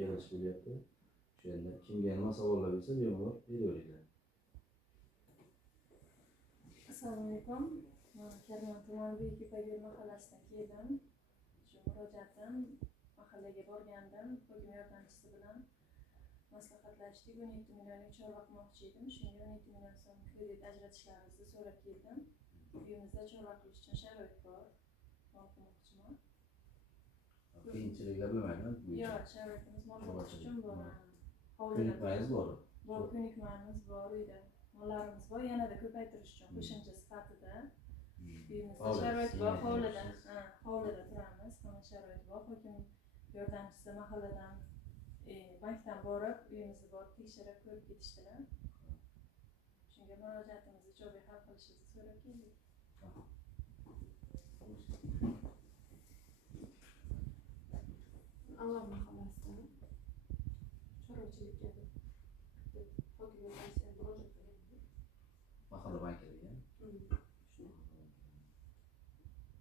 yig'ilish bo'lyapti. O'shanda kimga nima savollar bo'lsa bemalol beraveringlar. Assalomu alaykum. Karmon tuman Buyuk Ipak yo'li mahallasidan keldim. Shu murojaatim mahallaga borgandim. Hokim yordamchisi bilan maslahatlashdik. 17 millionlik chorva qilmoqchi edim. Shunga 17 million so'm kredit ajratishlaringizni so'rab keldim. Uyimizda chorva qilish uchun sharoit bor. Mol qilmoqchiman. Qiyinchiliklar bo'lmaydi. Yo'q, sharoitimiz mol boqish uchun bor. Ko'nikmangiz bor. Bor, ko'nikmamiz bor uyda. Mollarimiz bor, yanada ko'paytirish uchun qo'shimcha sifatida. Uyimizda sharoit bor, hovlida turamiz. Hamma sharoit bor. Hokim yordamchisi mahalladan bankdan borib, uyimizni borib tekshirib ko'rib ketishdilar. Shunga murojaatimizni ijobiy hal qilishingizni so'rab keldik. Alloh mahallasidan chorvachilikka deb hokim yordamchisiga murojaat qilgandik. Mahalla bankiga.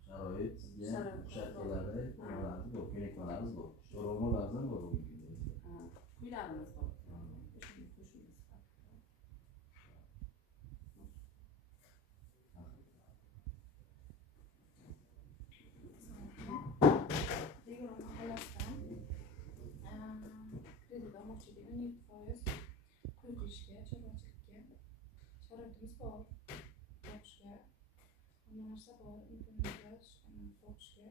Sharoit sizga shakllarda nimalarimiz bor, ko'nikmalarimiz bor. Sho'romalarimiz bor bugungi kunda. Uylarimiz bor. Degan mahallasidan kredit olmoqchi edik 17% qo'y qilishga, chorvachilikka sharoitimiz bor. Boqishga hamma narsa bor, imkoniyatlar boqishga.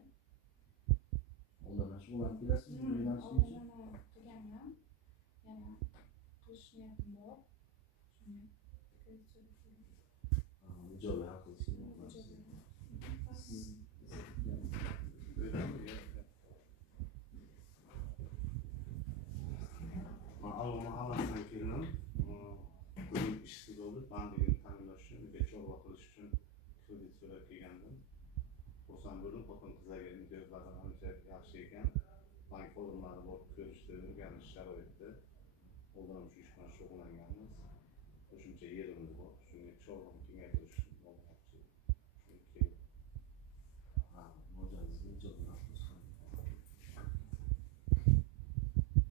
Oldin shug'ullanib kelasizmi? Oldin qilganman. Yana qilish niyatim bor. Shunga kredit so'rab keldim. Ijobiy hal qilishga. Alloh mahallasidan keldim. Bugun ishsiz bo'ldi. Bandligini ta'minlash uchun, uyga chorva qilish uchun kredit so'rab kelgandim. Xursand bo'ldim. Xotin-qizlarga imtiyozlari ancha yaxshi ekan. Bank xodimlari borib ko'rishdi, o'rganish sharoitida. Oldin ham shu ish bilan shug'ullanganmiz. Qo'shimcha yerimiz bor. Shunga chorva